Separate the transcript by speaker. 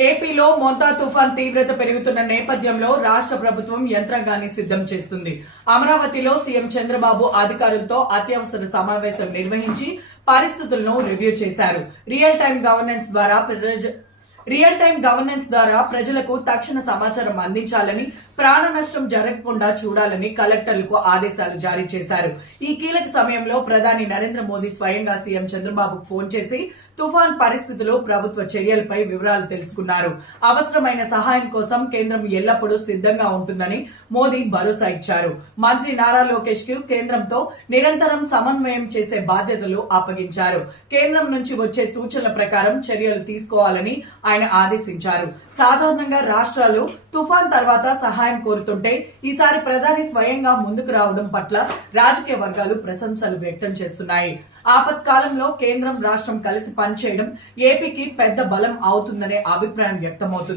Speaker 1: ఏపీలో మొంతా తుఫాన్ తీవ్రత పెరుగుతున్న నేపథ్యంలో రాష్ట్ర ప్రభుత్వం యంత్రాంగాన్ని సిద్ధం చేస్తుంది. అమరావతిలో సీఎం చంద్రబాబు అధికారులతో అత్యవసర సమావేశం నిర్వహించి పరిస్థితులను రివ్యూ చేశారు. రియల్ టైం గవర్నెన్స్ ద్వారా ప్రజ రియల్ టైం గవర్నెన్స్ ద్వారా ప్రజలకు తక్షణ సమాచారం అందించాలని ప్రాణ నష్టం జరగకుండా చూడాలని కలెక్టర్లకు ఆదేశాలు జారీ చేశారు. ఈ కీలక సమయంలో ప్రధాని నరేంద్ర మోదీ స్వయంగా సీఎం చంద్రబాబుకు ఫోన్ చేసి తుఫాన్ పరిస్థితులు ప్రభుత్వ చర్యలపై వివరాలు తెలుసుకున్నారు. అవసరమైన సహాయం కోసం కేంద్రం ఎల్లప్పుడూ సిద్ధంగా ఉంటుందని మోదీ భరోసా ఇచ్చారు. మంత్రి నారా లోకేష్కు కేంద్రంతో నిరంతరం సమన్వయం చేసే బాధ్యతలు అప్పగించారు. కేంద్రం నుంచి వచ్చే సూచనల ప్రకారం చర్యలు తీసుకోవాలని ఆయన ఆదేశించారు. సాధారణంగా రాష్ట్రాలు తుఫాన్ తర్వాత సహాయం కోరుతుంటే ఈసారి ప్రధాని స్వయంగా ముందుకు రావడం పట్ల రాజకీయ వర్గాలు ప్రశంసలు వ్యక్తం చేస్తున్నాయి. ఆపత్కాలంలో కేంద్రం రాష్ట్రం కలిసి పనిచేయడం ఏపీకి పెద్ద బలం అవుతుందనే అభిప్రాయం వ్యక్తమవుతుంది.